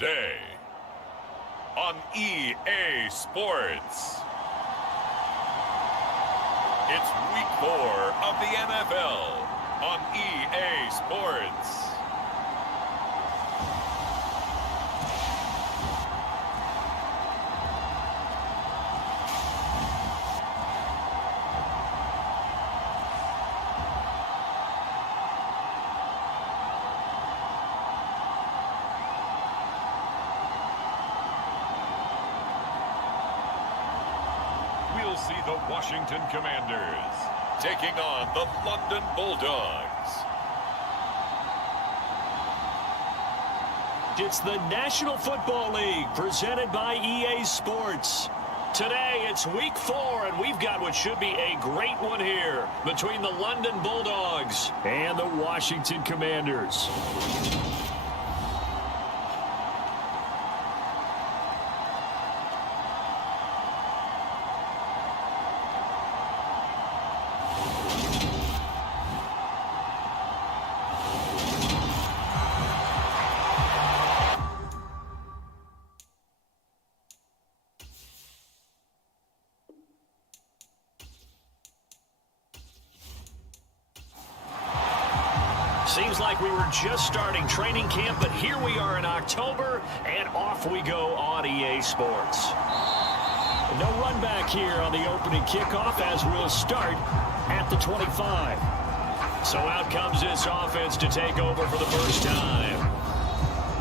Today on EA Sports. It's week 4 of the NFL on EA Sports. We'll see the Washington Commanders taking on the London Bulldogs. It's the National Football League presented by EA Sports. Today it's week 4 and we've got what should be a great one here between the London Bulldogs and the Washington Commanders. Seems like we were just starting training camp, but here we are in October, and off we go on EA Sports. No run back here on the opening kickoff as we'll start at the 25. So out comes this offense to take over for the first time.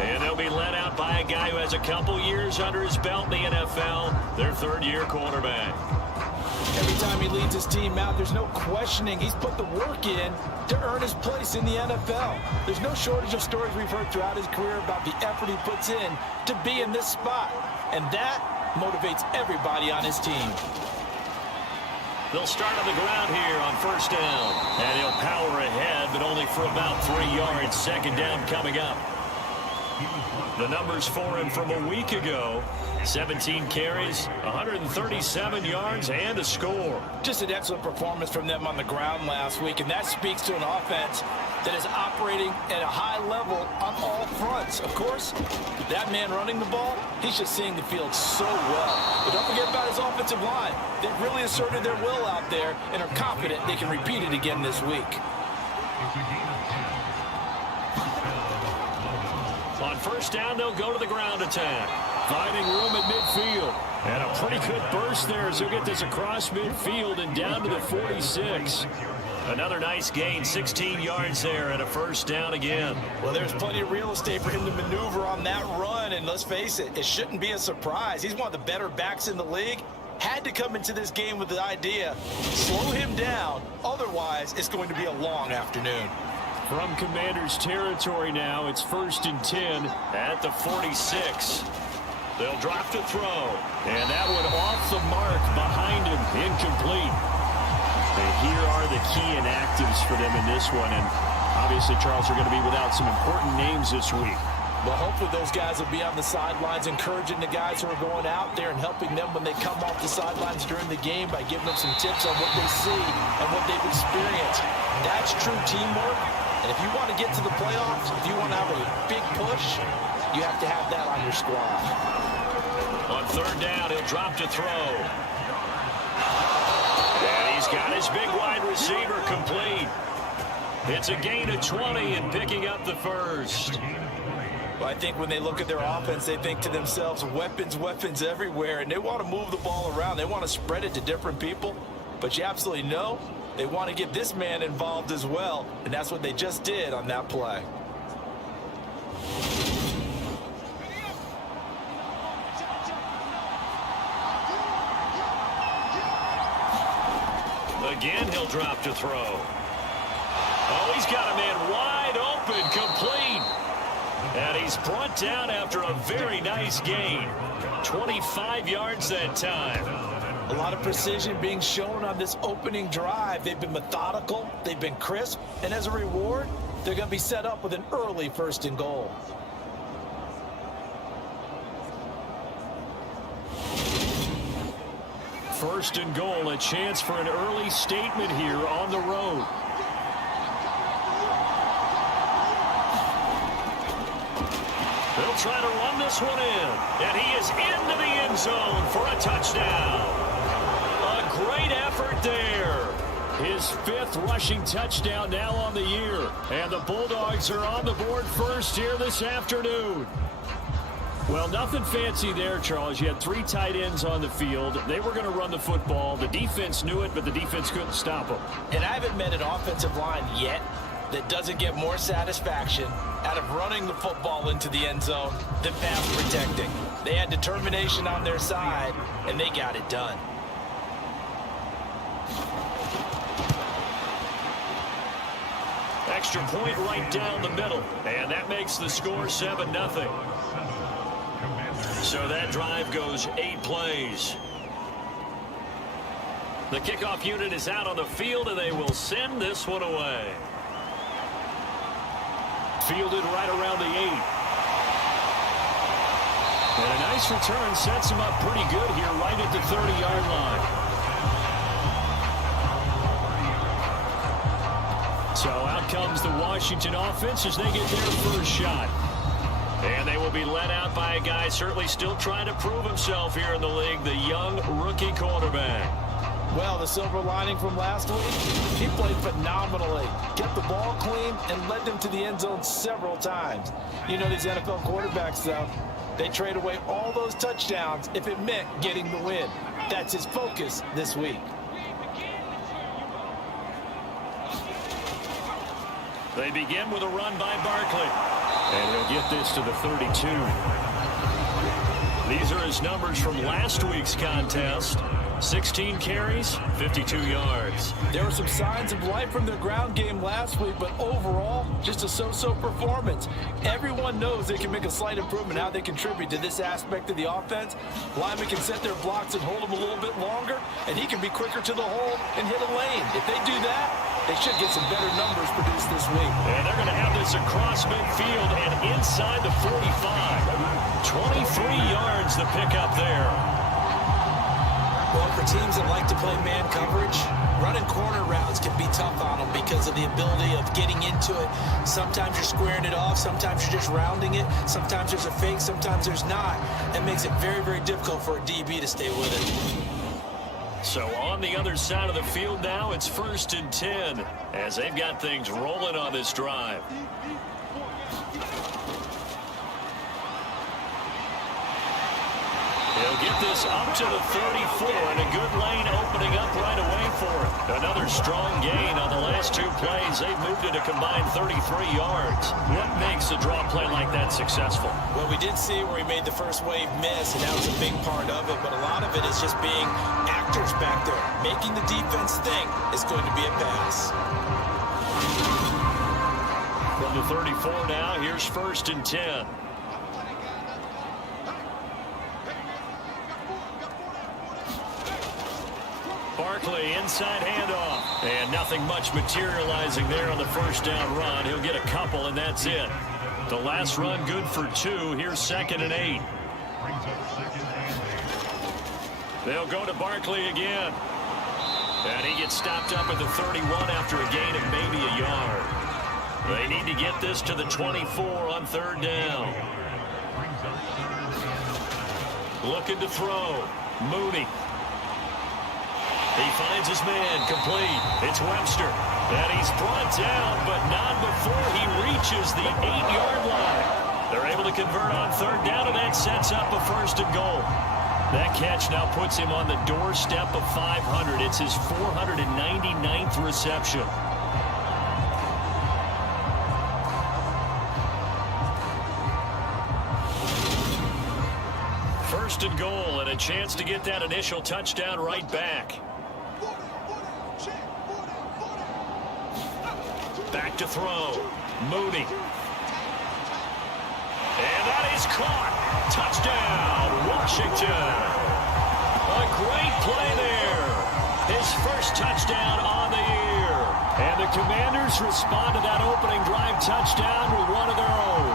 And they'll be led out by a guy who has a couple years under his belt in the NFL, their third-year quarterback. Every time he leads his team out, there's no questioning. He's put the work in to earn his place in the NFL. There's no shortage of stories we've heard throughout his career about the effort he puts in to be in this spot. And that motivates everybody on his team. They'll start on the ground here on first down. And he'll power ahead, but only for about 3 yards. Second down coming up. The numbers for him from a week ago: 17 carries, 137 yards, and a score. Just an excellent performance from them on the ground last week, and that speaks to an offense that is operating at a high level on all fronts. Of course, that man running the ball, he's just seeing the field so well. But don't forget about his offensive line. They've really asserted their will out there and are confident they can repeat it again this week. On first down, they'll go to the ground attack, finding room at midfield. And a pretty good burst there as he'll get this across midfield and down to the 46. Another nice gain, 16 yards there, and a first down again. Well, there's plenty of real estate for him to maneuver on that run, and let's face it, it shouldn't be a surprise. He's one of the better backs in the league. Had to come into this game with the idea, slow him down, otherwise it's going to be a long afternoon. From Commanders territory now, it's 1st and 10 at the 46. They'll drop to throw, and that one off the mark behind him, incomplete. And here are the key inactives for them in this one, and obviously, Charles, are going to be without some important names this week. Well, hopefully those guys will be on the sidelines encouraging the guys who are going out there and helping them when they come off the sidelines during the game by giving them some tips on what they see and what they've experienced. That's true teamwork. And if you want to get to the playoffs, if you want to have a big push, you have to have that on your squad. On third down, he'll drop to throw. And he's got his big wide receiver complete. It's a gain of 20 and picking up the first. Well, I think when they look at their offense, they think to themselves, weapons, weapons everywhere, and they want to move the ball around. They want to spread it to different people. But you absolutely know they want to get this man involved as well, and that's what they just did on that play. Again, he'll drop to throw. Oh, he's got a man wide open, complete. And he's brought down after a very nice gain. 25 yards that time. A lot of precision being shown on this opening drive. They've been methodical, they've been crisp, and as a reward, they're going to be set up with an early 1st and goal. First and goal, a chance for an early statement here on the road. They'll try to run this one in. And he is into the end zone for a touchdown. A great effort there. His 5th rushing touchdown now on the year. And the Bulldogs are on the board first here this afternoon. Well, nothing fancy there, Charles. You had 3 tight ends on the field. They were going to run the football. The defense knew it, but the defense couldn't stop them. And I haven't met an offensive line yet that doesn't get more satisfaction out of running the football into the end zone than pass protecting. They had determination on their side, and they got it done. Extra point right down the middle, and that makes the score 7-0. So that drive goes 8 plays. The kickoff unit is out on the field, and they will send this one away. Fielded right around the 8. And a nice return sets him up pretty good here right at the 30-yard line. So out comes the Washington offense as they get their first shot. And they will be led out by a guy certainly still trying to prove himself here in the league, the young rookie quarterback. Well, the silver lining from last week, he played phenomenally. Kept the ball clean and led them to the end zone several times. You know these NFL quarterbacks, though, they trade away all those touchdowns if it meant getting the win. That's his focus this week. They begin with a run by Barkley. And he'll get this to the 32. These are his numbers from last week's contest. 16 carries, 52 yards. There were some signs of life from their ground game last week, but overall, just a so-so performance. Everyone knows they can make a slight improvement how they contribute to this aspect of the offense. Linemen can set their blocks and hold them a little bit longer, and he can be quicker to the hole and hit a lane. If they do that, they should get some better numbers produced this week. And they're going to have this across midfield and inside the 45. 23 yards the pickup there. Well, for teams that like to play man coverage, running corner routes can be tough on them because of the ability of getting into it. Sometimes you're squaring it off. Sometimes you're just rounding it. Sometimes there's a fake. Sometimes there's not. That makes it very, very difficult for a DB to stay with it. So on the other side of the field now, it's 1st and 10 as they've got things rolling on this drive. He'll get this up to the 34, and a good lane opening up right away for him. Another strong gain on the last 2 plays. They've moved it a combined 33 yards. What makes a draw play like that successful? Well, we did see where he made the first wave miss, and that was a big part of it, but a lot of it is just being actors back there. Making the defense think it's going to be a pass. From the 34 now, here's 1st and 10. Barkley, inside handoff. And nothing much materializing there on the first down run. He'll get a couple, and that's it. The last run good for 2. Here's 2nd and 8. They'll go to Barkley again. And he gets stopped up at the 31 after a gain of maybe a yard. They need to get this to the 24 on 3rd down. Looking to throw. Mooney. He finds his man, complete. It's Webster. And he's brought down, but not before he reaches the 8-yard line. They're able to convert on 3rd down, and that sets up a 1st and goal. That catch now puts him on the doorstep of 500. It's his 499th reception. First and goal, and a chance to get that initial touchdown right back. Back to throw. Mooney. And that is caught. Touchdown, Washington. A great play there. His first touchdown on the year. And the Commanders respond to that opening drive touchdown with one of their own.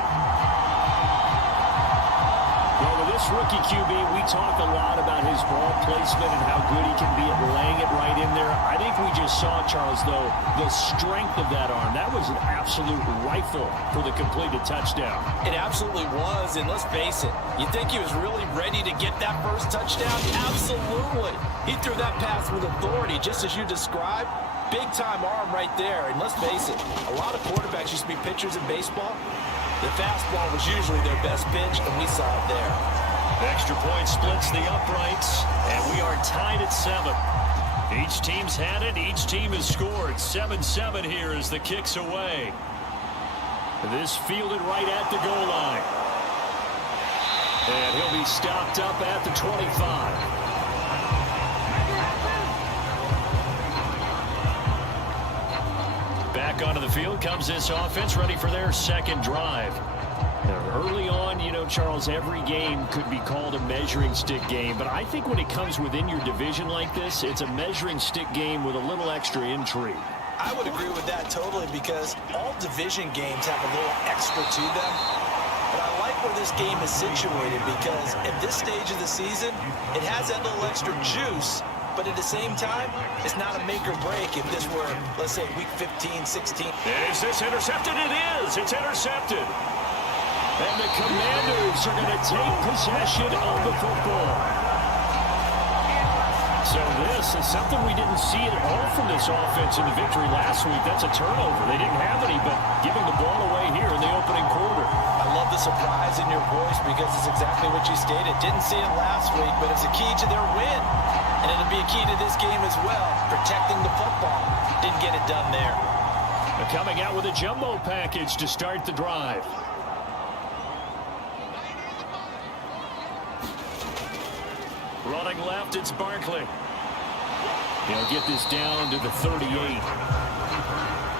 Well, with this this rookie QB, we talk a lot about his ball placement and how good he can be at laying it right in there. I think we just saw, Charles, though, the strength of that arm. That was an absolute rifle for the completed touchdown. It absolutely was, and let's face it, you think he was really ready to get that first touchdown? Absolutely. He threw that pass with authority, just as you described. Big-time arm right there, and let's face it, a lot of quarterbacks used to be pitchers in baseball. The fastball was usually their best pitch, and we saw it there. Extra point splits the uprights, and we are tied at 7. Each team's had it. Each team has scored. 7-7 here as the kick's away. This fielded right at the goal line. And he'll be stopped up at the 25. Back onto the field comes this offense, ready for their second drive. Now, early on, you know, Charles, every game could be called a measuring stick game, but I think when it comes within your division like this, it's a measuring stick game with a little extra intrigue. I would agree with that totally, because all division games have a little extra to them. But I like where this game is situated, because at this stage of the season, it has that little extra juice. But at the same time, it's not a make or break if this were, let's say, week 15, 16. Is this intercepted? It is. It's intercepted. And the Commanders are going to take possession of the football. So this is something we didn't see at all from this offense in the victory last week. That's a turnover. They didn't have any, but giving the ball away here in the opening quarter. I love the surprise in your voice, because it's exactly what you stated. Didn't see it last week, but it's a key to their win. And it'll be a key to this game as well, protecting the football. Didn't get it done there. They're coming out with a jumbo package to start the drive. Running left, it's Barkley. He'll get this down to the 38.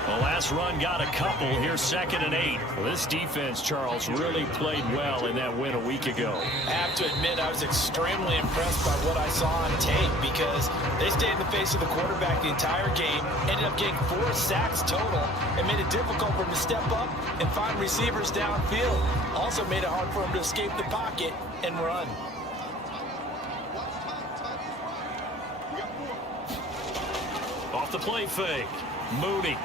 The last run got a couple. Here's 2nd and 8. Well, this defense, Charles, really played well in that win a week ago. I have to admit, I was extremely impressed by what I saw on tape, because they stayed in the face of the quarterback the entire game, ended up getting 4 sacks total, and made it difficult for him to step up and find receivers downfield. Also made it hard for him to escape the pocket and run. Off the play fake, Mooney.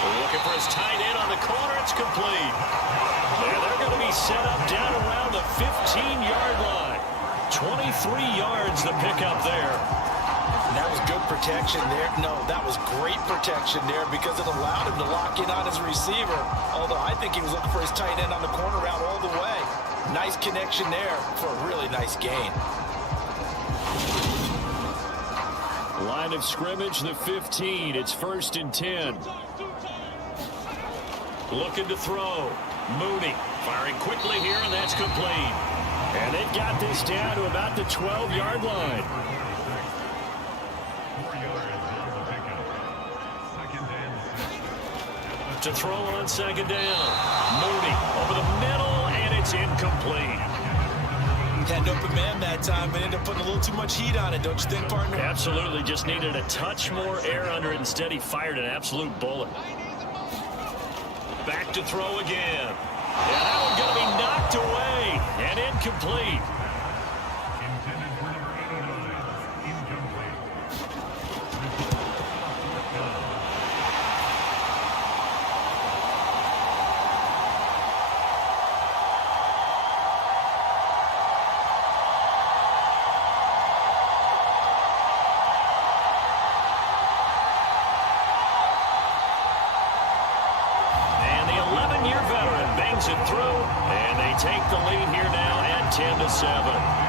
Looking for his tight end on the corner. It's complete. And they're going to be set up down around the 15-yard line. 23 yards the pickup there. And that was good protection there. No, that was great protection there, because it allowed him to lock in on his receiver. Although I think he was looking for his tight end on the corner route all the way. Nice connection there for a really nice gain. Line of scrimmage, the 15. It's 1st and 10. Looking to throw. Mooney firing quickly here, and that's complete. And they've got this down to about the 12-yard line. To throw on 2nd down. Mooney over the middle, and it's incomplete. Had an open man that time, but ended up putting a little too much heat on it, don't you think, partner? Absolutely. Just needed a touch more air under it. Instead, he fired an absolute bullet. Back to throw again. And that one's going to be knocked away and incomplete. It through, and they take the lead here now at 10-7.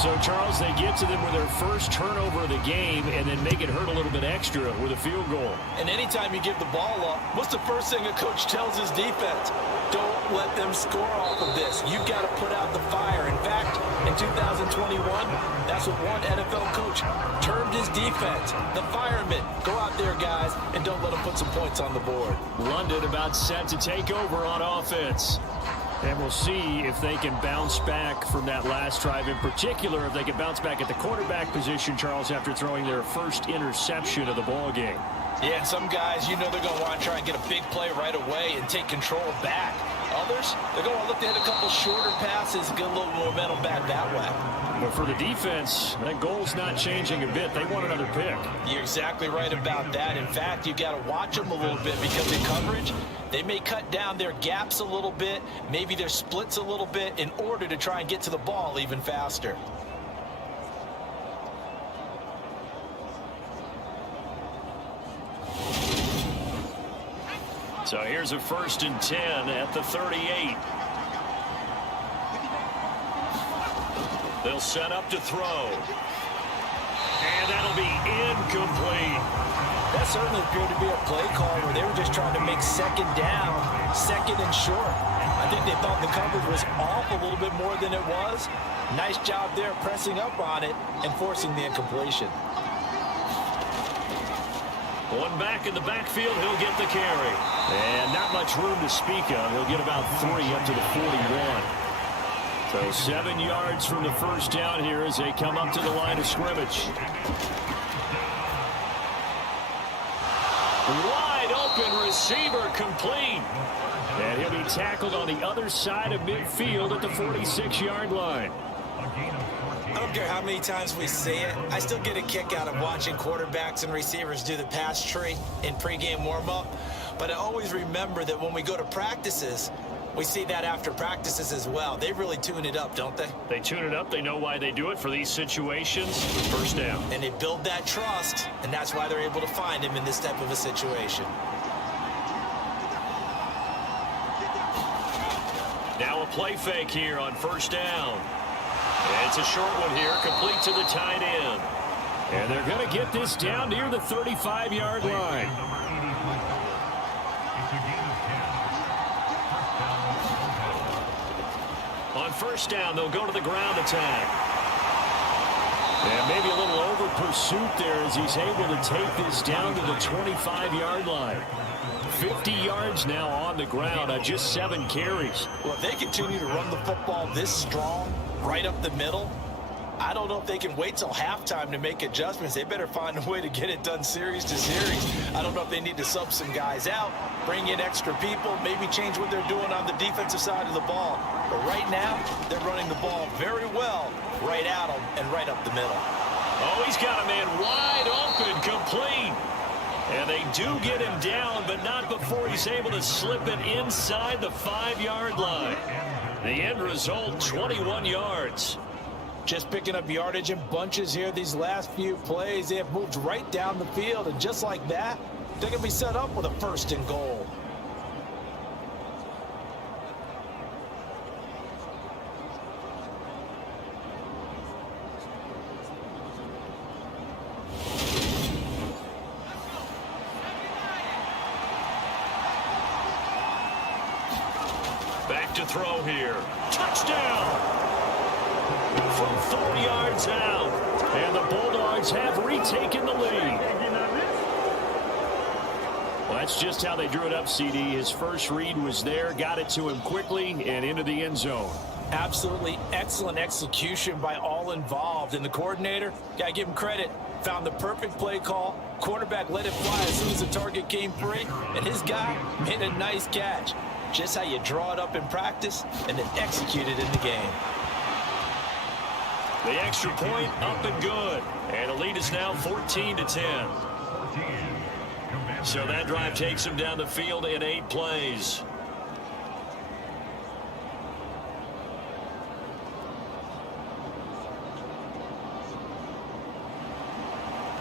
So, Charles, they get to them with their first turnover of the game and then make it hurt a little bit extra with a field goal. And anytime you give the ball up, what's the first thing a coach tells his defense? Don't let them score off of this. You've got to put out the fire. In fact, in 2021, that's what one NFL coach termed his defense. The firemen. Go out there, guys, and don't let them put some points on the board. London about set to take over on offense. And we'll see if they can bounce back from that last drive, in particular, if they can bounce back at the quarterback position, Charles, after throwing their first interception of the ball game. Yeah, and some guys, you know they're going to want to try and get a big play right away and take control back. Others, they're going to look to hit a couple shorter passes and get a little momentum back that way. But for the defense, that goal's not changing a bit. They want another pick. You're exactly right about that. In fact, you got to watch them a little bit because in coverage, they may cut down their gaps a little bit, maybe their splits a little bit in order to try and get to the ball even faster. So here's a 1st and 10 at the 38. They'll set up to throw. And that'll be incomplete. That certainly appeared to be a play call where they were just trying to make second down, second and short. I think they thought the coverage was off a little bit more than it was. Nice job there pressing up on it and forcing the incompletion. One back in the backfield, he'll get the carry. And not much room to speak of. He'll get about 3 up to the 41. So 7 yards from the first down here as they come up to the line of scrimmage. Wide open receiver complete. And he'll be tackled on the other side of midfield at the 46-yard line. I don't care how many times we see it. I still get a kick out of watching quarterbacks and receivers do the pass tree in pregame warm-up. But I always remember that when we go to practices, we see that after practices as well. They really tune it up, don't they? They tune it up. They know why they do it for these situations. First down. And they build that trust, and that's why they're able to find him in this type of a situation. Now a play fake here on first down. And it's a short one here, complete to the tight end. And they're going to get this down near the 35-yard line. On first down, they'll go to the ground attack. And maybe a little over pursuit there as he's able to take this down to the 25-yard line. 50 yards now on the ground on just 7 carries. Well, if they continue to run the football this strong, right up the middle, I don't know if they can wait till halftime to make adjustments. They better find a way to get it done series to series. I don't know if they need to sub some guys out, bring in extra people, maybe change what they're doing on the defensive side of the ball. But right now, they're running the ball very well right at them and right up the middle. Oh, he's got a man wide open, complete. And they do get him down, but not before he's able to slip it inside the 5-yard line. The end result, 21 yards. Just picking up yardage in bunches here these last few plays. They have moved right down the field, and just like that, they're going to be set up with a 1st and goal. Back to throw here. Touchdown! From 4 yards out. And the Bulldogs have retaken the lead. Well, that's just how they drew it up, CD. His first read was there, got it to him quickly, and into the end zone. Absolutely excellent execution by all involved. And the coordinator, got to give him credit, found the perfect play call. Quarterback let it fly as soon as the target came free. And his guy made a nice catch. Just how you draw it up in practice and then execute it in the game. The extra point up and good. And the lead is now 14-10. So that drive takes them down the field in 8 plays.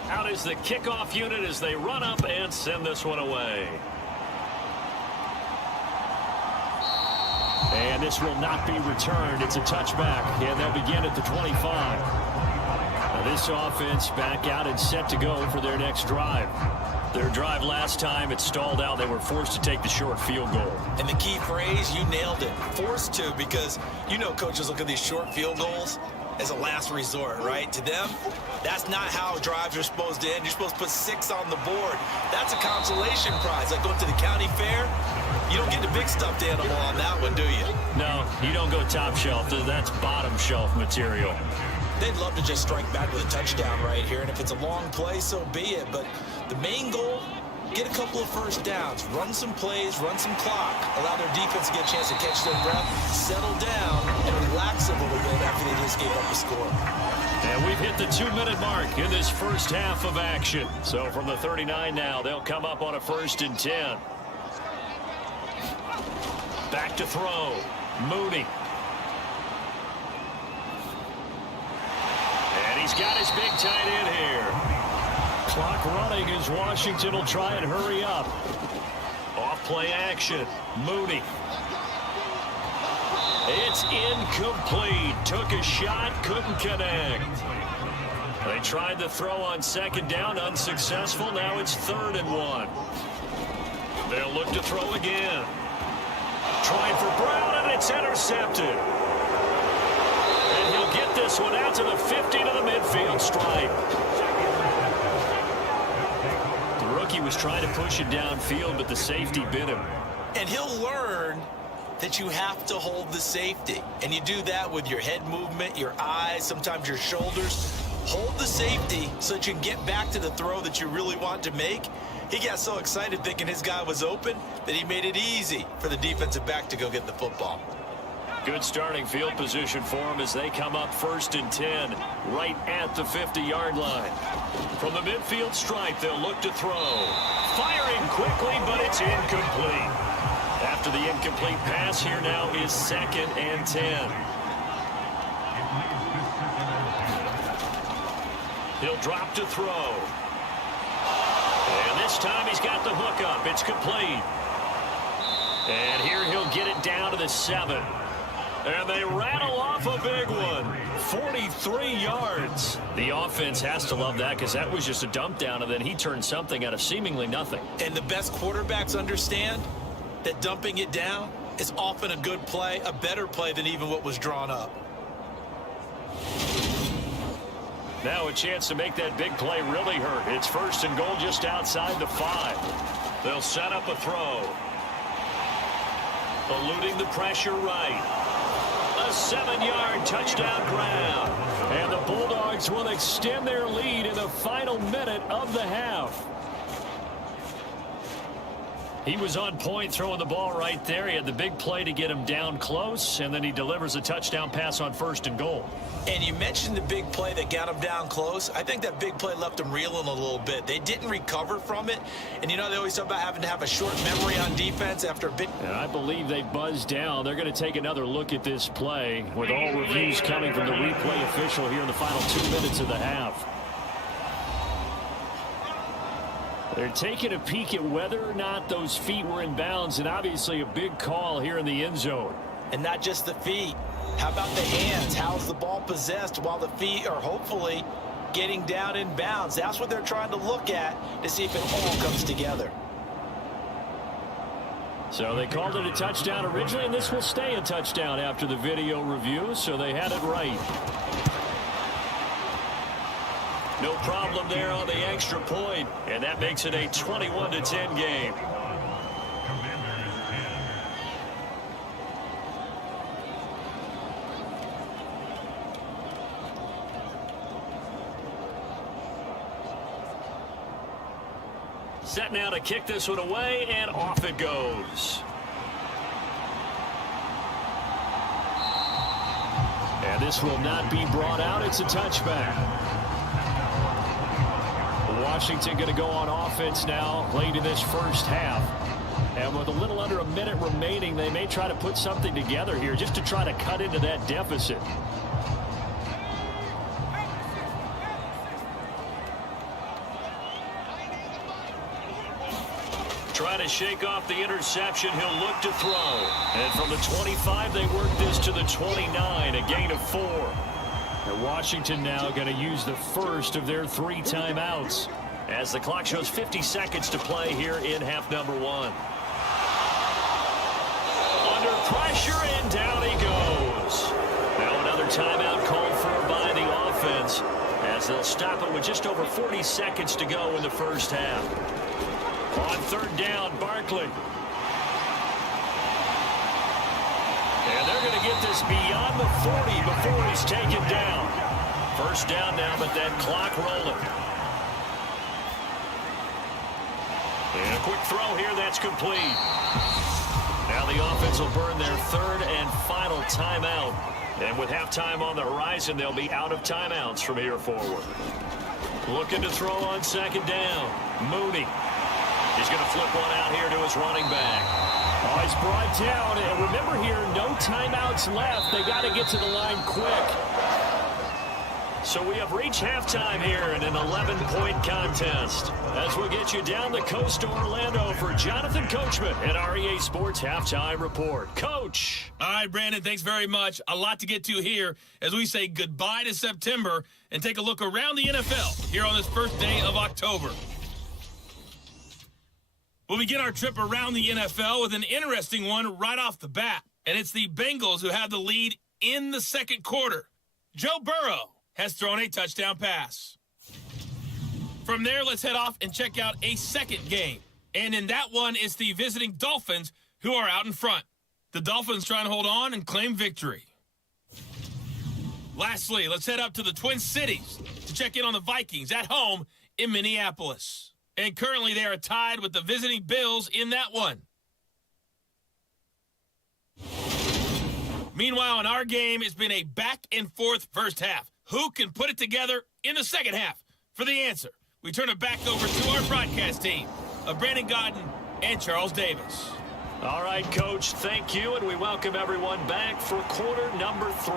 Out is the kickoff unit as they run up and send this one away. And this will not be returned. It's a touchback, and they'll begin at the 25. Now this offense back out and set to go for their next drive. Their drive last time, it stalled out. They were forced to take the short field goal. And the key phrase, you nailed it. Forced to, because you know coaches look at these short field goals as a last resort, right? To them, that's not how drives are supposed to end. You're supposed to put 6 on the board. That's a consolation prize. Like going to the county fair, you don't get the big stuffed animal on that one, do you? No, you don't go top shelf. That's bottom shelf material. They'd love to just strike back with a touchdown right here, and if it's a long play, so be it. But the main goal get a couple of first downs, run some plays, run some clock, allow their defense to get a chance to catch their breath, settle down, and relax a little bit after they just gave up a score. And we've hit the 2-minute mark in this first half of action. So from the 39 now, they'll come up on a 1st and 10. Back to throw. Mooney. And he's got his big tight end here. Clock running as Washington will try and hurry up. Off play action. Mooney. It's incomplete. Took a shot, couldn't connect. They tried the throw on 2nd down, unsuccessful. Now it's 3rd and 1. They'll look to throw again. Trying for Brown, and it's intercepted. And he'll get this one out to the 50 to the midfield stripe. The rookie was trying to push it downfield, but the safety bit him. And he'll learn that you have to hold the safety. And you do that with your head movement, your eyes, sometimes your shoulders. Hold the safety so that you can get back to the throw that you really want to make. He got so excited thinking his guy was open that he made it easy for the defensive back to go get the football. Good starting field position for him as they come up 1st and 10 right at the 50-yard line. From the midfield stripe, they'll look to throw. Firing quickly, but it's incomplete. After the incomplete pass, here now is 2nd and 10. He'll drop to throw. And this time he's got the hook up. It's complete. And here he'll get it down to the 7. And they rattle off a big one. 43 yards. The offense has to love that because that was just a dump down, and then he turned something out of seemingly nothing. And the best quarterbacks understand that dumping it down is often a good play, a better play than even what was drawn up. Now a chance to make that big play really hurt. It's 1st and goal just outside the 5. They'll set up a throw. Eluding the pressure right. A 7-yard touchdown grab. And the Bulldogs will extend their lead in the final minute of the half. He was on point throwing the ball right there. He had the big play to get him down close, and then he delivers a touchdown pass on 1st and goal. And you mentioned the big play that got him down close. I think that big play left him reeling a little bit. They didn't recover from it. And, you know, they always talk about having to have a short memory on defense after a big... And I believe they buzzed down. They're going to take another look at this play with all reviews coming from the replay official here in the final 2 minutes of the half. They're taking a peek at whether or not those feet were in bounds, and obviously a big call here in the end zone. And not just the feet. How about the hands? How's the ball possessed while the feet are hopefully getting down in bounds? That's what they're trying to look at to see if it all comes together. So they called it a touchdown originally, and this will stay a touchdown after the video review, so they had it right. No problem there on the extra point, and that makes it a 21-10 game. Set now to kick this one away, and off it goes. And this will not be brought out. It's a touchback. Washington going to go on offense now late in this first half. And with a little under a minute remaining, they may try to put something together here just to try to cut into that deficit. Trying to shake off the interception. He'll look to throw. And from the 25, they work this to the 29, a gain of 4. And Washington now going to use the first of their 3 timeouts as the clock shows 50 seconds to play here in half number 1. Under pressure, and down he goes. Now another timeout called for by the offense as they'll stop it with just over 40 seconds to go in the first half. On 3rd down, Barkley. And they're going to get this beyond the 40 before he's taken down. First down now, but that clock rolling. And a quick throw here, that's complete. Now the offense will burn their third and final timeout. And with halftime on the horizon, they'll be out of timeouts from here forward. Looking to throw on second down. Mooney. He's going to flip one out here to his running back. Oh, he's brought down. And remember here, no timeouts left. They got to get to the line quick. So we have reached halftime here in an 11-point contest. As we'll get you down the coast to Orlando for Jonathan Coachman at REA Sports Halftime Report. Coach. All right, Brandon, thanks very much. A lot to get to here as we say goodbye to September and take a look around the NFL here on this first day of October. We'll begin our trip around the NFL with an interesting one right off the bat, and it's the Bengals who have the lead in the second quarter. Joe Burrow has thrown a touchdown pass. From there, let's head off and check out a second game. And in that one, it's the visiting Dolphins who are out in front. The Dolphins trying to hold on and claim victory. Lastly, let's head up to the Twin Cities to check in on the Vikings at home in Minneapolis. And currently they are tied with the visiting Bills in that one. Meanwhile, in our game, it's been a back-and-forth first half. Who can put it together in the second half? For the answer, we turn it back over to our broadcast team of Brandon Godden and Charles Davis. All right, Coach, thank you, and we welcome everyone back for quarter number 3.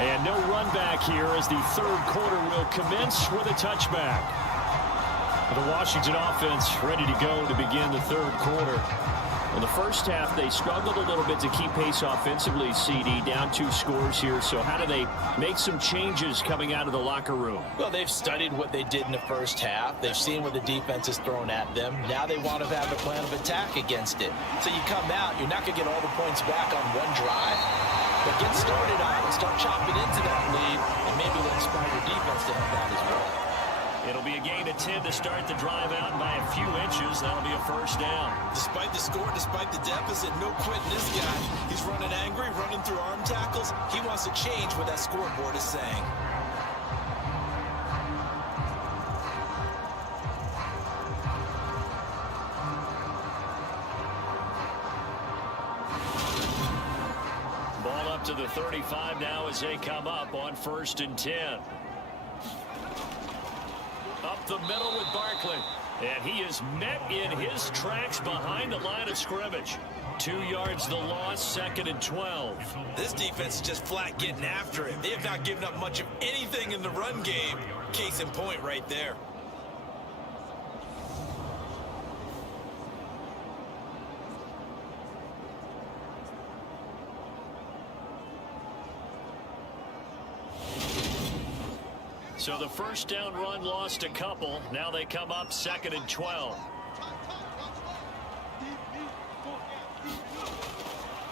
And no run back here as the third quarter will commence with a touchback. The Washington offense ready to go to begin the third quarter. In the first half, they struggled a little bit to keep pace offensively, CD, down 2 scores here. So how do they make some changes coming out of the locker room? Well, they've studied what they did in the first half. They've seen what the defense has thrown at them. Now they want to have a plan of attack against it. So you come out, you're not going to get all the points back on one drive, but get started on it. Start chopping into that lead, and maybe let inspire your defense to help out as well. It'll be a gain of 10 to start the drive out, and by a few inches, that'll be a first down. Despite the score, despite the deficit, no quitting this guy. He's running angry, running through arm tackles. He wants to change what that scoreboard is saying. Ball up to the 35 now as they come up on 1st and 10. Up the middle with Barkley. And he is met in his tracks behind the line of scrimmage. 2 yards the loss, 2nd and 12. This defense is just flat getting after it. They have not given up much of anything in the run game. Case in point right there. So the first down run lost a couple. Now they come up 2nd and 12.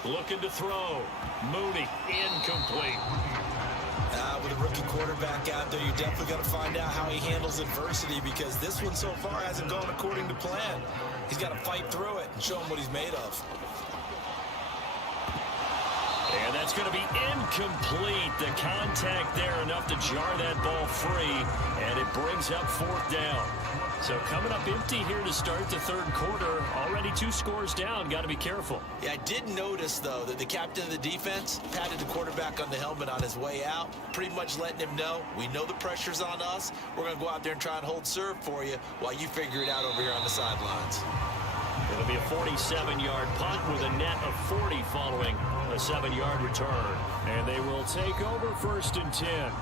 Looking to throw. Mooney, incomplete. With a rookie quarterback out there, you're definitely going to find out how he handles adversity, because this one so far hasn't gone according to plan. He's got to fight through it and show him what he's made of. And that's going to be incomplete. The contact there enough to jar that ball free, and it brings up 4th down. So coming up empty here to start the third quarter. Already 2 scores down. Got to be careful. Yeah, I did notice, though, that the captain of the defense patted the quarterback on the helmet on his way out, pretty much letting him know, we know the pressure's on us. We're going to go out there and try and hold serve for you while you figure it out over here on the sidelines. It'll be a 47-yard punt with a net of 40 following a 7-yard return. And they will take over 1st and 10.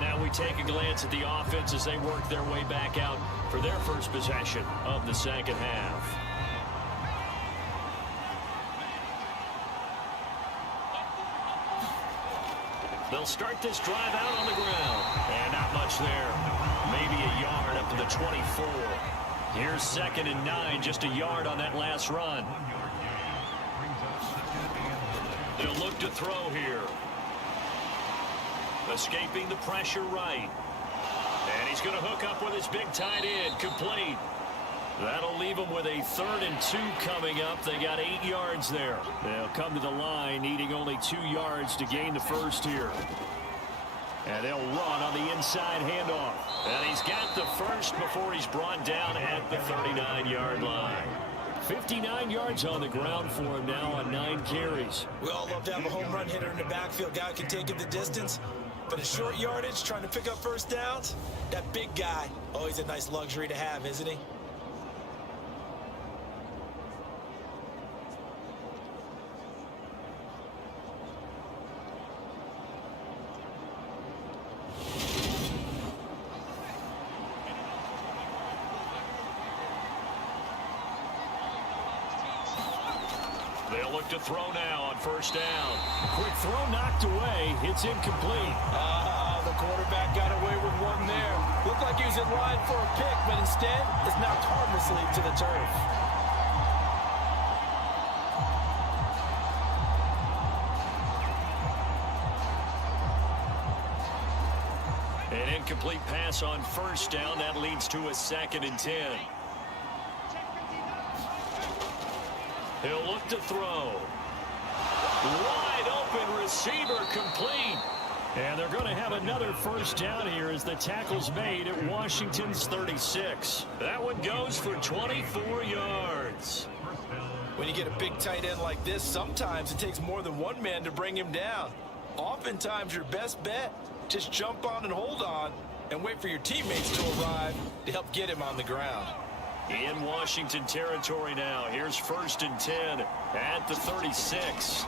Now we take a glance at the offense as they work their way back out for their first possession of the second half. They'll start this drive out on the ground. And not much there. Maybe a yard up to the 24. Here's 2nd and 9, just a yard on that last run. They'll look to throw here. Escaping the pressure right. And he's going to hook up with his big tight end. Complete. That'll leave them with a 3rd and 2 coming up. They got 8 yards there. They'll come to the line needing only 2 yards to gain the first here. And they'll run on the inside handoff. And he's got the first before he's brought down at the 39-yard line. 59 yards on the ground for him now on 9 carries. We all love to have a home run hitter in the backfield. Guy who can take it the distance. But in short yardage, trying to pick up first downs, that big guy, always a nice luxury to have, isn't he? They'll look to throw now on first down. Quick throw knocked away. It's incomplete. The quarterback got away with one there. Looked like he was in line for a pick, but instead it's knocked harmlessly to the turf. An incomplete pass on first down. That leads to a 2nd and 10. He'll look to throw. Wide open receiver complete. And they're going to have another first down here as the tackle's made at Washington's 36. That one goes for 24 yards. When you get a big tight end like this, sometimes it takes more than one man to bring him down. Oftentimes your best bet, just jump on and hold on and wait for your teammates to arrive to help get him on the ground. In Washington territory now. Here's 1st and 10 at the 36.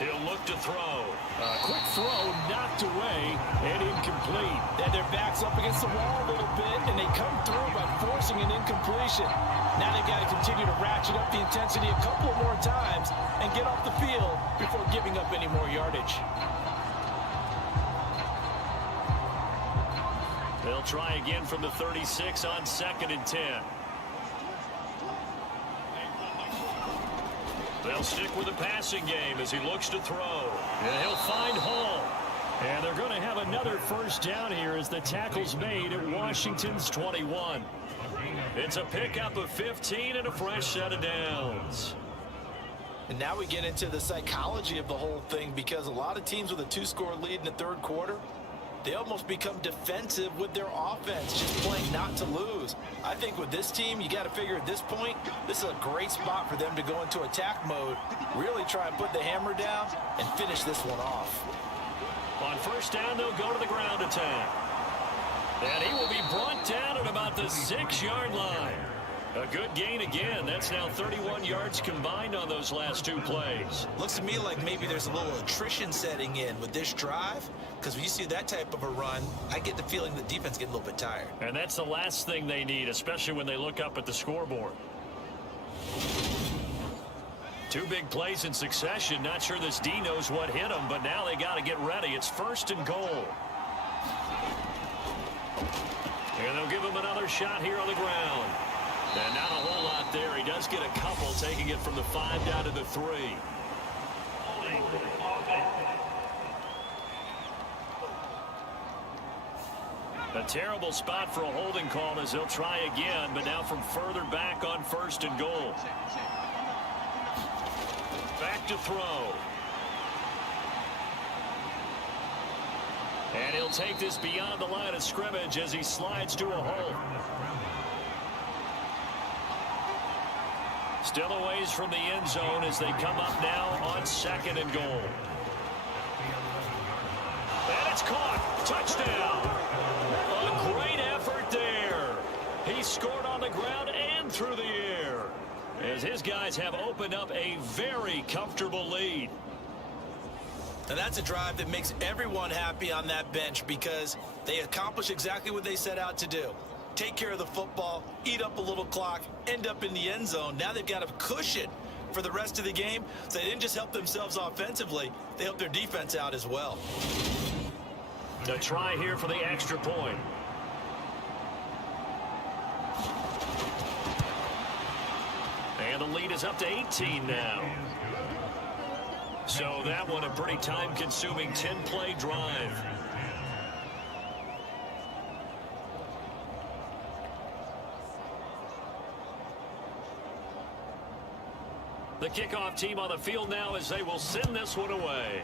He'll look to throw. A quick throw knocked away and incomplete. And their back's up against the wall a little bit, and they come through by forcing an incompletion. Now they've got to continue to ratchet up the intensity a couple more times and get off the field before giving up any more yardage. They'll try again from the 36 on 2nd and 10. They'll stick with the passing game as he looks to throw. And he'll find Hall. And they're going to have another first down here as the tackle's made at Washington's 21. It's a pickup of 15 and a fresh set of downs. And now we get into the psychology of the whole thing, because a lot of teams with a 2-score lead in the third quarter, they almost become defensive with their offense, just playing not to lose. I think with this team, you got to figure at this point, this is a great spot for them to go into attack mode, really try and put the hammer down and finish this one off. On first down, they'll go to the ground attack. And he will be brought down at about the 6-yard line. A good gain again. That's now 31 yards combined on those last 2 plays. Looks to me like maybe there's a little attrition setting in with this drive, because when you see that type of a run, I get the feeling the defense getting a little bit tired. And that's the last thing they need, especially when they look up at the scoreboard. 2 big plays in succession. Not sure this D knows what hit them, but now they got to get ready. It's 1st and goal. And they'll give him another shot here on the ground. And not a whole lot there. He does get a couple, taking it from the 5 down to the 3. A terrible spot for a holding call as they'll try again, but now from further back on 1st and goal. Back to throw. And he'll take this beyond the line of scrimmage as he slides to a hole. Still a ways from the end zone as they come up now on 2nd and goal. And it's caught. Touchdown. A great effort there. He scored on the ground and through the air as his guys have opened up a very comfortable lead. And that's a drive that makes everyone happy on that bench, because they accomplish exactly what they set out to do. Take care of the football, eat up a little clock, end up in the end zone. Now they've got a cushion for the rest of the game. So they didn't just help themselves offensively, they helped their defense out as well. To try here for the extra point. And the lead is up to 18 now. So that one a pretty time-consuming 10-play drive. The kickoff team on the field now as they will send this one away.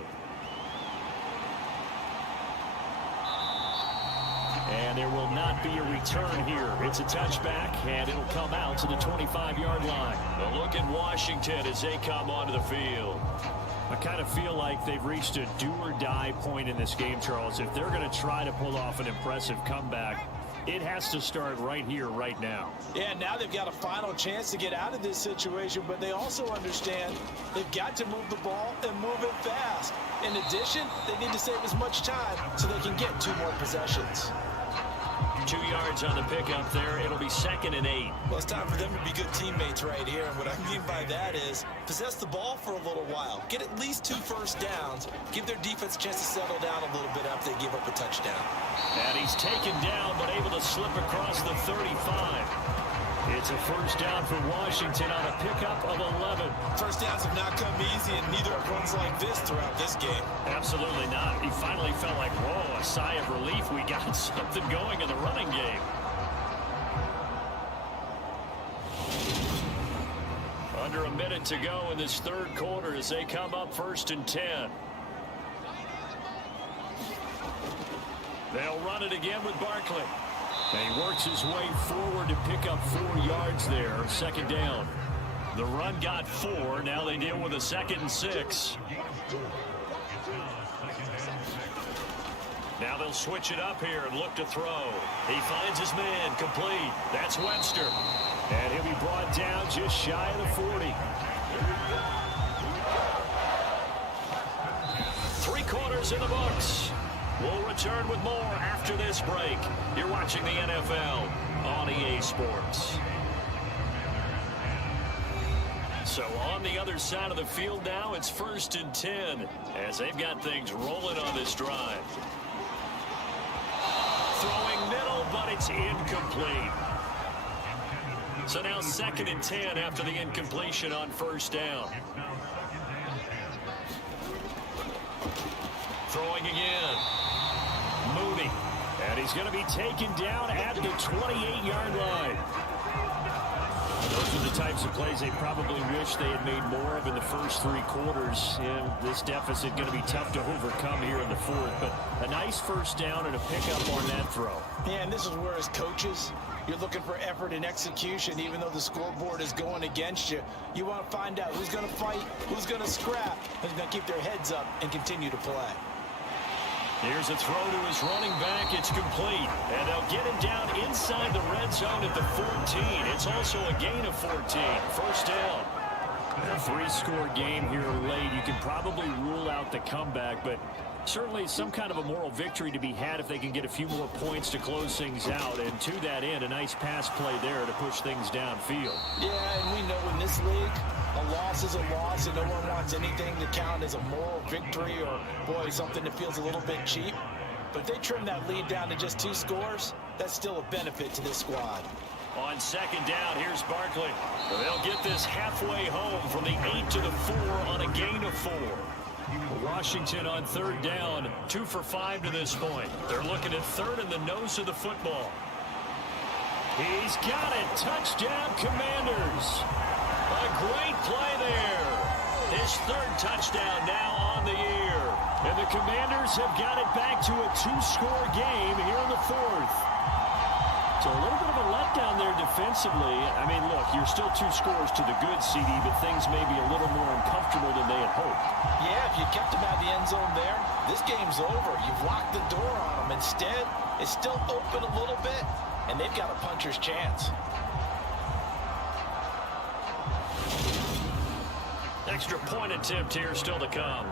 And there will not be a return here. It's a touchback, and it'll come out to the 25-yard line. A look at Washington as they come onto the field. I kind of feel like they've reached a do-or-die point in this game, Charles. If they're going to try to pull off an impressive comeback, it has to start right here, right now. Yeah, now they've got a final chance to get out of this situation, but they also understand they've got to move the ball and move it fast. In addition, they need to save as much time so they can get 2 more possessions. 2 yards on the pickup there. It'll be 2nd and 8. Well, it's time for them to be good teammates right here. And what I mean by that is possess the ball for a little while. Get at least 2 first downs. Give their defense a chance to settle down a little bit after they give up a touchdown. And he's taken down, but able to slip across the 35. It's a first down for Washington on a pickup of 11. First downs have not come easy, and neither have runs like this throughout this game. Absolutely not. He finally felt like, whoa, a sigh of relief. We got something going in the running game. Under a minute to go in this 3rd quarter as they come up 1st and 10. They'll run it again with Barkley. And he works his way forward to pick up 4 yards there. 2nd down. The run got 4. Now they deal with a 2nd and 6. Now they'll switch it up here and look to throw. He finds his man complete. That's Webster. And he'll be brought down just shy of the 40. 3 quarters in the books. We'll return with more after this break. You're watching the NFL on EA Sports. So on the other side of the field now, it's 1st and 10 as they've got things rolling on this drive. Throwing middle, but it's incomplete. So now 2nd and 10 after the incompletion on 1st down. Throwing again. Mooney. And he's going to be taken down at the 28-yard line. Those are the types of plays they probably wish they had made more of in the first 3 quarters. And this deficit going to be tough to overcome here in the 4th. But a nice first down and a pickup on that throw. Yeah, and this is where as coaches, you're looking for effort and execution. Even though the scoreboard is going against you, you want to find out who's going to fight, who's going to scrap, who's going to keep their heads up and continue to play. Here's a throw to his running back. It's complete. And they'll get him down inside the red zone at the 14. It's also a gain of 14. First down. A 3-score game here late. You can probably rule out the comeback, but certainly some kind of a moral victory to be had if they can get a few more points to close things out. And to that end, a nice pass play there to push things downfield. Yeah, and we know in this league, a loss is a loss, and no one wants anything to count as a moral victory or, boy, something that feels a little bit cheap. But if they trim that lead down to just 2 scores, that's still a benefit to this squad. On 2nd down, here's Barkley. They'll get this halfway home from the 8 to the 4 on a gain of 4. Washington on 3rd down, 2 for 5 to this point. They're looking at 3rd in the nose of the football. He's got it. Touchdown, Commanders. A great play there. His 3rd touchdown now on the year. And the Commanders have got it back to a 2-score game here in the 4th. So a little bit of a letdown there defensively. I mean, look, you're still 2 scores to the good, CD, but things may be a little more uncomfortable than they had hoped. Yeah, if you kept them out of the end zone there, this game's over. You've locked the door on them. Instead, it's still open a little bit, and they've got a puncher's chance. Extra point attempt here still to come.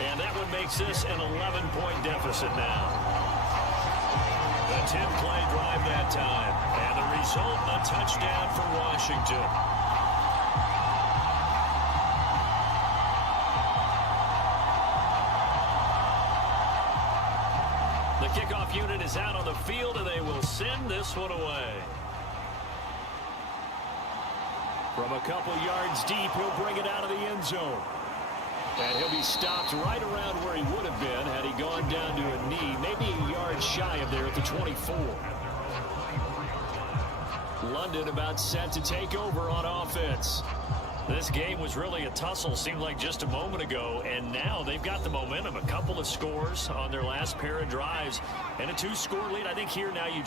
And that one makes this an 11-point deficit now. A 10-play drive that time. And the result, a touchdown for Washington. The kickoff unit is out on the field, and they will send this one away. From a couple yards deep, he'll bring it out of the end zone. And he'll be stopped right around where he would have been had he gone down to a knee, maybe a yard shy of there at the 24. London about set to take over on offense. This game was really a tussle, seemed like just a moment ago, and now they've got the momentum. A couple of scores on their last pair of drives, and a 2-score lead. I think here now you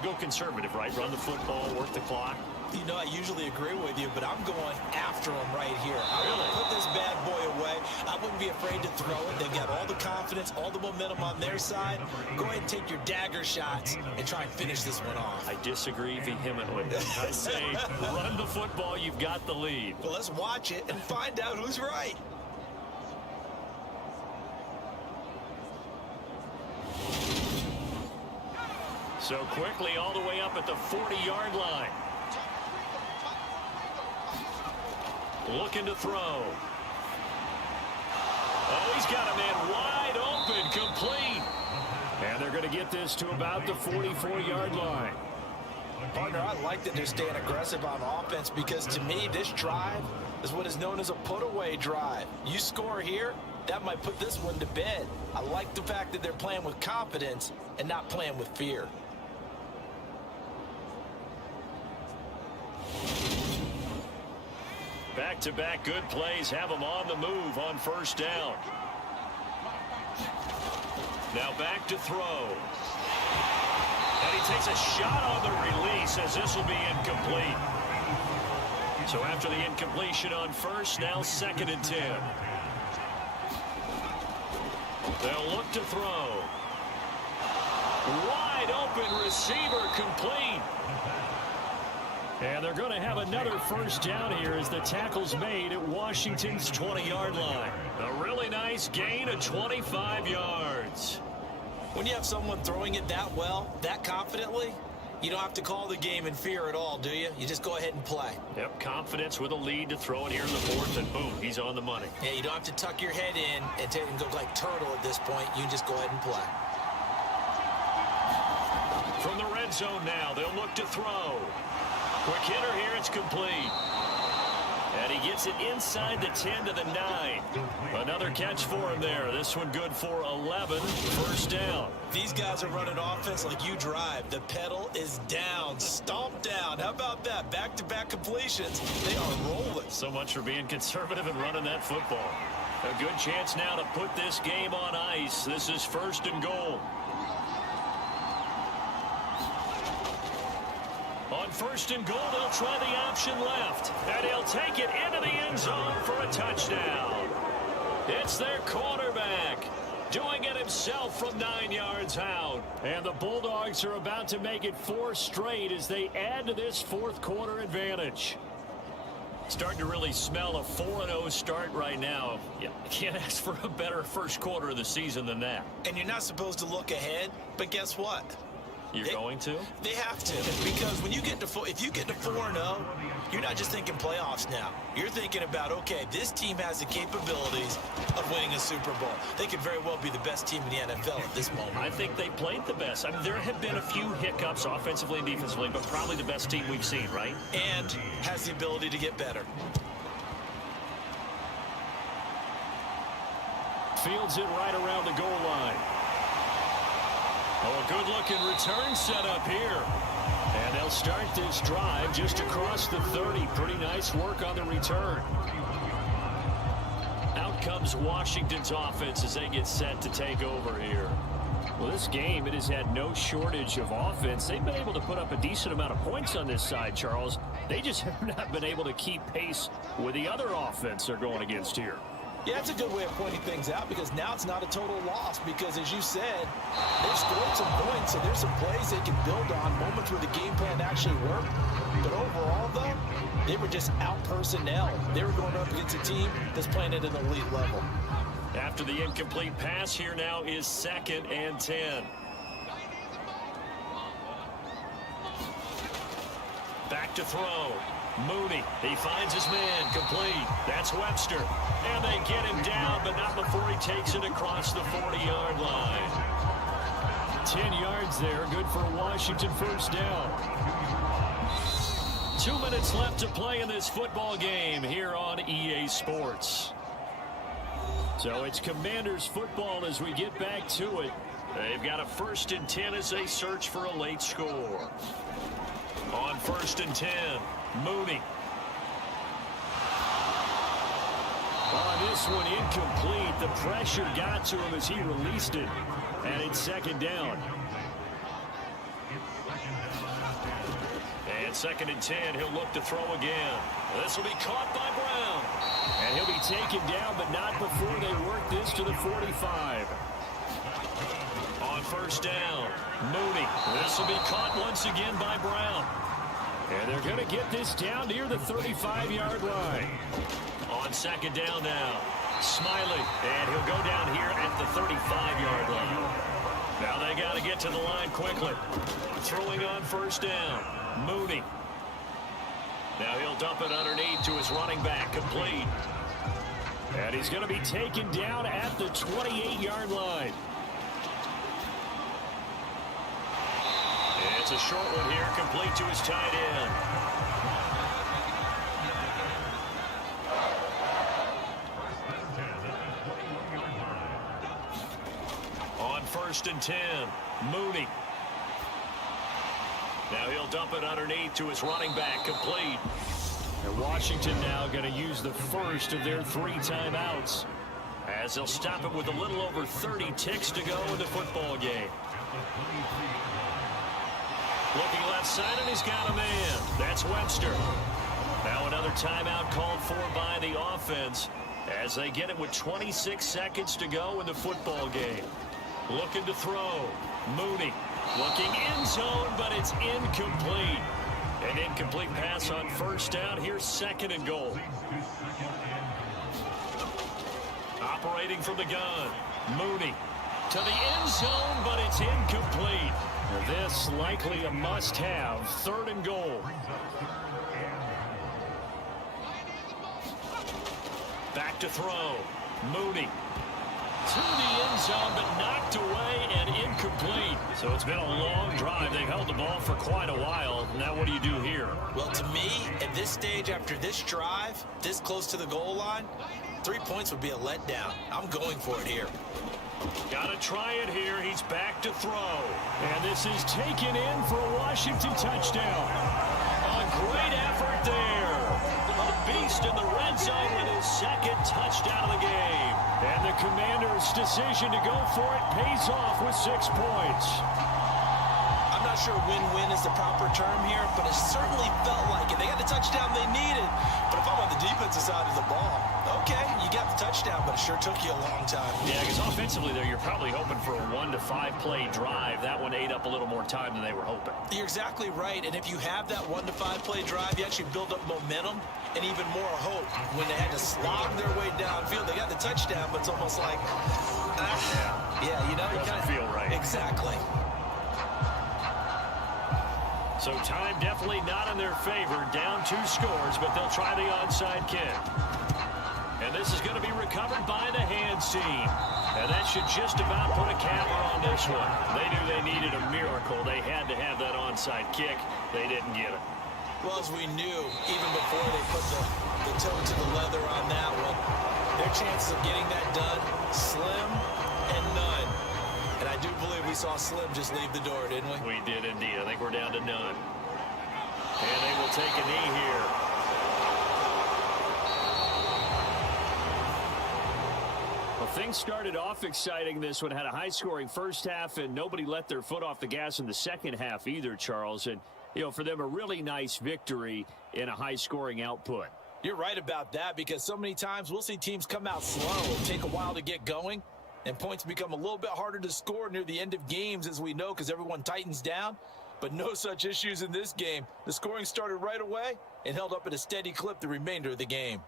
go conservative, right? Run the football, work the clock. You know, I usually agree with you, but I'm going after them right here. I'm going to put this bad boy away. I wouldn't be afraid to throw it. They've got all the confidence, all the momentum on their side. Go ahead and take your dagger shots and try and finish this one off. I disagree vehemently. I say run the football. You've got the lead. Well, let's watch it and find out who's right. So quickly all the way up at the 40-yard line. Looking to throw. Oh, he's got a man wide open, complete. And they're going to get this to about the 44-yard line. Partner, I like that they're staying aggressive on offense because to me, this drive is what is known as a put-away drive. You score here, that might put this one to bed. I like the fact that they're playing with confidence and not playing with fear. Back-to-back good plays have them on the move on first down. Now back to throw. And he takes a shot on the release as this will be incomplete. So after the incompletion on first, now 2nd and 10. They'll look to throw. Wide open receiver, complete. And they're going to have another first down here as the tackle's made at Washington's 20-yard line. A really nice gain of 25 yards. When you have someone throwing it that well, that confidently, you don't have to call the game in fear at all, do you? You just go ahead and play. Yep, confidence with a lead to throw it here in the 4th, and boom, he's on the money. Yeah, you don't have to tuck your head in and go like turtle at this point. You just go ahead and play. From the red zone now, they'll look to throw. Quick hitter here, it's complete. And he gets it inside the 10 to the 9. Another catch for him there. This one good for 11. First down. These guys are running offense like you drive. The pedal is down, stomped down. How about that? Back-to-back completions. They are rolling. So much for being conservative and running that football. A good chance now to put this game on ice. This is 1st and goal. On 1st and goal, they'll try the option left. And he'll take it into the end zone for a touchdown. It's their quarterback doing it himself from 9 yards out. And the Bulldogs are about to make it 4 straight as they add to this 4th quarter advantage. Starting to really smell a 4-0 start right now. You can't ask for a better first quarter of the season than that. And you're not supposed to look ahead, but guess what? You're going to? They have to, because when you get to if you get to 4-0, you're not just thinking playoffs now. You're thinking about, okay, this team has the capabilities of winning a Super Bowl. They could very well be the best team in the NFL at this moment. I think they played the best. I mean, there have been a few hiccups offensively and defensively, but probably the best team we've seen, right? And has the ability to get better. Fields it right around the goal line. Oh, a good-looking return set up here. And they'll start this drive just across the 30. Pretty nice work on the return. Out comes Washington's offense as they get set to take over here. Well, this game, it has had no shortage of offense. They've been able to put up a decent amount of points on this side, Charles. They just have not been able to keep pace with the other offense they're going against here. Yeah, that's a good way of pointing things out because now it's not a total loss because, as you said, they've scored some points, so there's some plays they can build on, moments where the game plan actually worked. But overall, though, they were just out-personnel. They were going up against a team that's playing at an elite level. After the incomplete pass, here now is 2nd and 10. Back to throw. Mooney, he finds his man, complete. That's Webster. And they get him down, but not before he takes it across the 40-yard line. 10 yards there, good for Washington, first down. 2 minutes left to play in this football game here on EA Sports. So it's Commanders football as we get back to it. They've got a 1st and 10 as they search for a late score. On 1st and 10. Mooney. Oh, this one incomplete. The pressure got to him as he released it. And it's second down. And 2nd and 10, he'll look to throw again. This will be caught by Brown. And he'll be taken down, but not before they work this to the 45. On 1st down, Mooney. This will be caught once again by Brown. And they're going to get this down near the 35-yard line. On 2nd down now, Smiley. And he'll go down here at the 35-yard line. Now they got to get to the line quickly. Throwing on 1st down, Mooney. Now he'll dump it underneath to his running back, complete. And he's going to be taken down at the 28-yard line. It's a short one here, complete to his tight end. On 1st and 10, Mooney. Now he'll dump it underneath to his running back, complete. And Washington now going to use the first of their 3 timeouts, as they'll stop it with a little over 30 ticks to go in the football game. Looking left side, and he's got a man. That's Webster. Now another timeout called for by the offense, as they get it with 26 seconds to go in the football game. Looking to throw. Mooney. Looking end zone, but it's incomplete. An incomplete pass on 1st down. Here's 2nd and goal. Operating from the gun. Mooney to the end zone, but it's incomplete. This likely a must-have. 3rd and goal. Back to throw. Mooney to the end zone, but knocked away and incomplete. So it's been a long drive. They've held the ball for quite a while. Now what do you do here? Well, to me, at this stage, after this drive, this close to the goal line, 3 points would be a letdown. I'm going for it here. Got to try it here. He's back to throw. And this is taken in for a Washington touchdown. A great effort there. A beast in the red zone with his 2nd touchdown of the game. And the Commanders' decision to go for it pays off with 6 points. I'm not sure win-win is the proper term here, but it certainly felt like it. They got the touchdown they needed. But if I'm on the defensive side of the ball, okay, you got the touchdown, but it sure took you a long time. Yeah, because offensively there, you're probably hoping for a 1 to 5 play drive. That one ate up a little more time than they were hoping. You're exactly right, and if you have that 1 to 5 play drive, you actually build up momentum and even more hope. When they had to slog their way downfield, they got the touchdown, but it's almost like, yeah, you know, you doesn't feel right. Exactly. So time definitely not in their favor. Down 2 scores, but they'll try the onside kick. And this is going to be recovered by the hands team. And that should just about put a capper on this one. They knew they needed a miracle. They had to have that onside kick. They didn't get it. Well, as we knew, even before they put the toe to the leather on that one, their chances of getting that done, slim and none. And I do believe we saw Slim just leave the door, didn't we? We did indeed. I think we're down to none. And they will take a knee here. Well, things started off exciting. This one had a high-scoring first half, and nobody let their foot off the gas in the second half either, Charles. And, you know, for them, a really nice victory in a high-scoring output. You're right about that, because so many times we'll see teams come out slow and take a while to get going. And points become a little bit harder to score near the end of games, as we know, because everyone tightens down. But no such issues in this game. The scoring started right away and held up at a steady clip the remainder of the game.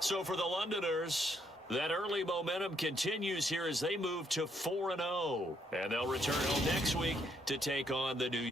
So for the Londoners, that early momentum continues here as they move to 4-0. And they'll return home next week to take on the New